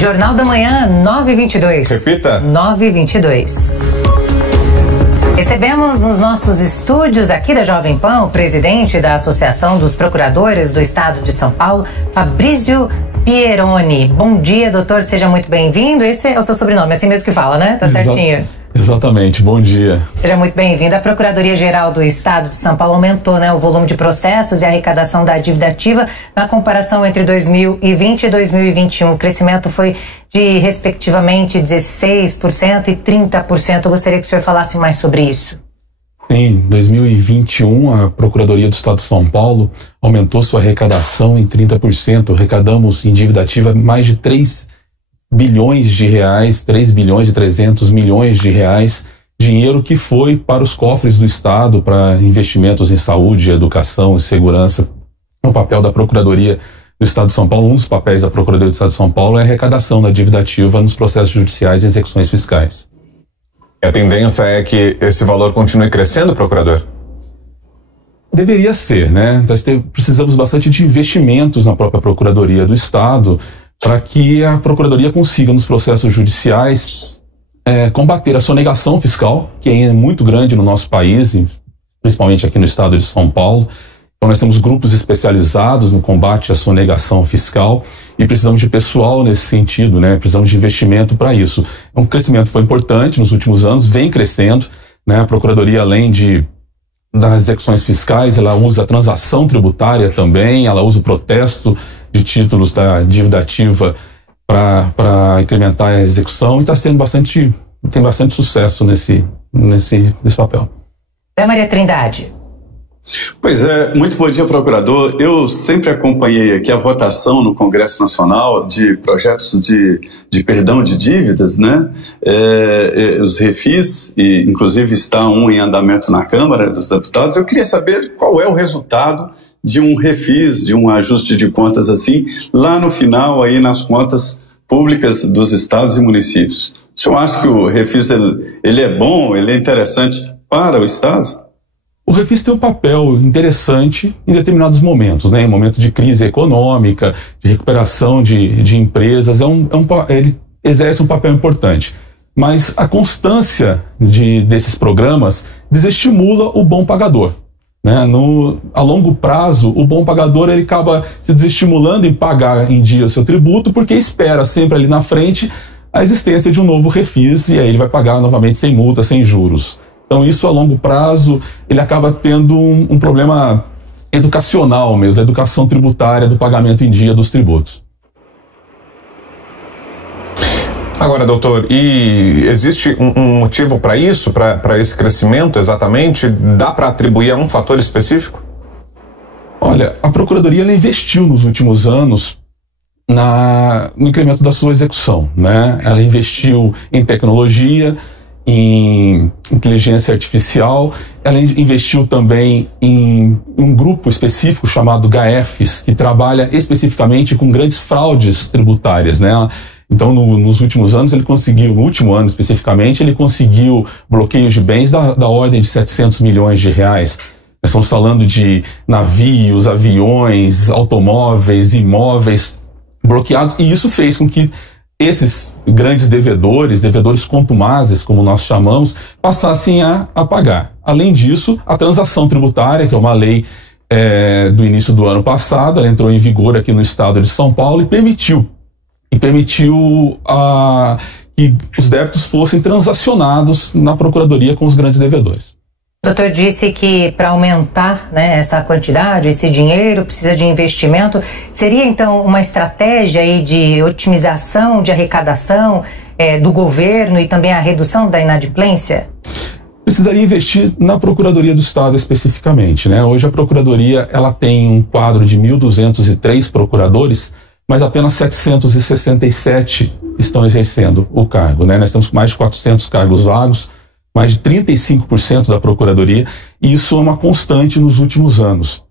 Jornal da Manhã, 9h22. Repita. 9h22. Recebemos nos nossos estúdios aqui da Jovem Pan o presidente da Associação dos Procuradores do Estado de São Paulo, Fabrício Pieroni. Bom dia, doutor, seja muito bem-vindo. Esse é o seu sobrenome, assim mesmo que fala, né? Tá certinho. Exatamente, bom dia. Seja muito bem-vindo. A Procuradoria-Geral do Estado de São Paulo aumentou, o volume de processos e a arrecadação da dívida ativa na comparação entre 2020 e 2021. O crescimento foi de, respectivamente, 16% e 30%. Eu gostaria que o senhor falasse mais sobre isso. Em 2021, a Procuradoria do Estado de São Paulo aumentou sua arrecadação em 30%. Arrecadamos em dívida ativa mais de 3 bilhões de reais, 3 bilhões e 300 milhões de reais, dinheiro que foi para os cofres do Estado, para investimentos em saúde, educação e segurança. O papel da Procuradoria do Estado de São Paulo, um dos papéis da Procuradoria do Estado de São Paulo é a arrecadação da dívida ativa nos processos judiciais e execuções fiscais. A tendência é que esse valor continue crescendo, procurador? Deveria ser, né? Nós precisamos bastante de investimentos na própria Procuradoria do Estado para que a Procuradoria consiga, nos processos judiciais, combater a sonegação fiscal, que é muito grande no nosso país, principalmente aqui no estado de São Paulo. Então nós temos grupos especializados no combate à sonegação fiscal e precisamos de pessoal nesse sentido, né? Precisamos de investimento para isso. O crescimento foi importante nos últimos anos, vem crescendo, né? A Procuradoria, além das execuções fiscais, ela usa a transação tributária também, ela usa o protesto de títulos da dívida ativa para incrementar a execução e tem bastante sucesso nesse papel. Zé Maria Trindade. Pois é, muito bom dia, procurador. Eu sempre acompanhei aqui a votação no Congresso Nacional de projetos de perdão de dívidas, né? Os refis, e inclusive está um em andamento na Câmara dos Deputados. Eu queria saber qual é o resultado de um refis, de um ajuste de contas assim, lá no final, aí nas contas públicas dos estados e municípios. O senhor acha que o refis ele é bom, ele é interessante para o estado? O refis tem um papel interessante em determinados momentos, né? Em momentos de crise econômica, de recuperação de empresas, ele exerce um papel importante. Mas a constância desses programas desestimula o bom pagador, né? A longo prazo, o bom pagador ele acaba se desestimulando em pagar em dia o seu tributo, porque espera sempre ali na frente a existência de um novo refis, e aí ele vai pagar novamente sem multa, sem juros. Então isso a longo prazo, ele acaba tendo um problema educacional mesmo, a educação tributária do pagamento em dia dos tributos. Agora, doutor, e existe um motivo para isso, para esse crescimento exatamente? Dá para atribuir a um fator específico? Olha, a Procuradoria ela investiu nos últimos anos no incremento da sua execução, né? Ela investiu em tecnologia, em inteligência artificial, ela investiu também em um grupo específico chamado GAEFES, que trabalha especificamente com grandes fraudes tributárias, né? Então, nos últimos anos, no último ano especificamente, ele conseguiu bloqueios de bens da ordem de 700 milhões de reais. Nós estamos falando de navios, aviões, automóveis, imóveis bloqueados, e isso fez com que esses grandes devedores contumazes, como nós chamamos, passassem a pagar. Além disso, a transação tributária, que é uma lei do início do ano passado, ela entrou em vigor aqui no estado de São Paulo e permitiu que os débitos fossem transacionados na Procuradoria com os grandes devedores. O doutor disse que para aumentar, né, essa quantidade, esse dinheiro, precisa de investimento. Seria então uma estratégia aí de otimização, de arrecadação do governo e também a redução da inadimplência? Precisaria investir na Procuradoria do Estado especificamente, né? Hoje a Procuradoria ela tem um quadro de 1.203 procuradores, mas apenas 767 estão exercendo o cargo, né? Nós temos mais de 400 cargos vagos, mais de 35% da Procuradoria, e isso é uma constante nos últimos anos,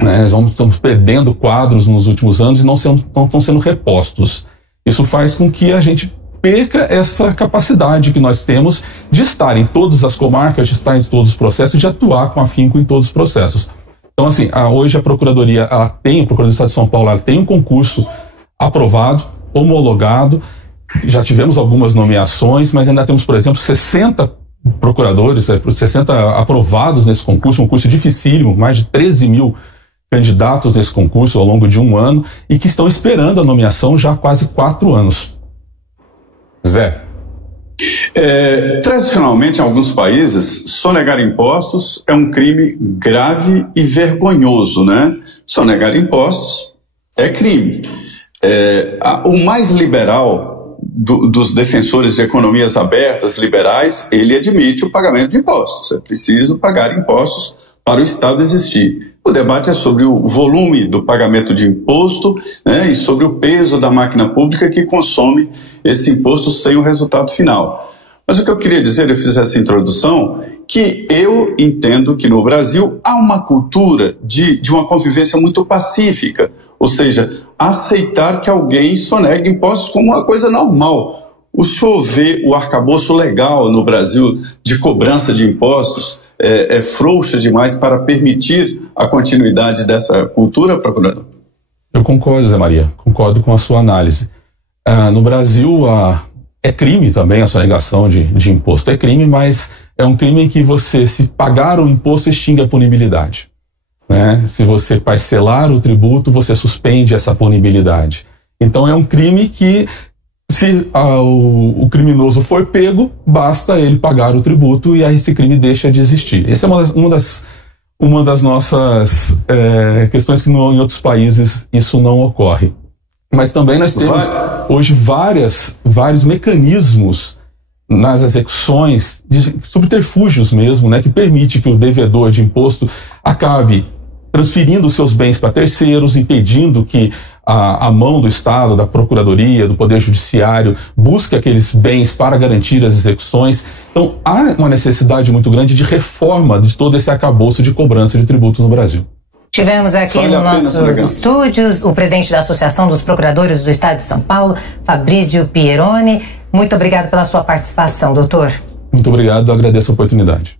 né? Estamos perdendo quadros nos últimos anos e não estão sendo repostos. Isso faz com que a gente perca essa capacidade que nós temos de estar em todas as comarcas, de estar em todos os processos, de atuar com afinco em todos os processos. Então, assim, hoje a Procuradoria, o Procuradoria do Estado de São Paulo, ela tem um concurso aprovado, homologado. Já tivemos algumas nomeações, mas ainda temos, por exemplo, 60 procuradores, 60 aprovados nesse concurso, um curso dificílimo, mais de 13 mil candidatos nesse concurso ao longo de um ano e que estão esperando a nomeação já há quase 4 anos. Zé. Tradicionalmente, em alguns países, sonegar impostos é um crime grave e vergonhoso, né? Sonegar impostos é crime. O mais liberal dos defensores de economias abertas, liberais, ele admite o pagamento de impostos. É preciso pagar impostos para o Estado existir. O debate é sobre o volume do pagamento de imposto, né, e sobre o peso da máquina pública que consome esse imposto sem o resultado final. Mas o que eu queria dizer, eu fiz essa introdução, que eu entendo que no Brasil há uma cultura de uma convivência muito pacífica, ou seja, aceitar que alguém sonegue impostos como uma coisa normal. O senhor vê o arcabouço legal no Brasil de cobrança de impostos é frouxa demais para permitir a continuidade dessa cultura, procurador? Eu concordo, Zé Maria, concordo com a sua análise. No Brasil, é crime também a sonegação de imposto. É crime, mas é um crime em que você, se pagar o imposto, extingue a punibilidade. Né? Se você parcelar o tributo, você suspende essa punibilidade. Então é um crime que, se o criminoso for pego, basta ele pagar o tributo e aí esse crime deixa de existir. Essa é uma das nossas questões que em outros países isso não ocorre. Mas também nós temos hoje vários mecanismos nas execuções, de subterfúgios mesmo, né, que permite que o devedor de imposto acabe transferindo seus bens para terceiros, impedindo que a mão do Estado, da Procuradoria, do Poder Judiciário, busque aqueles bens para garantir as execuções. Então, há uma necessidade muito grande de reforma de todo esse arcabouço de cobrança de tributos no Brasil. Tivemos aqui nos nossos estúdios o presidente da Associação dos Procuradores do Estado de São Paulo, Fabrício Pieroni. Muito obrigado pela sua participação, doutor. Muito obrigado, agradeço a oportunidade.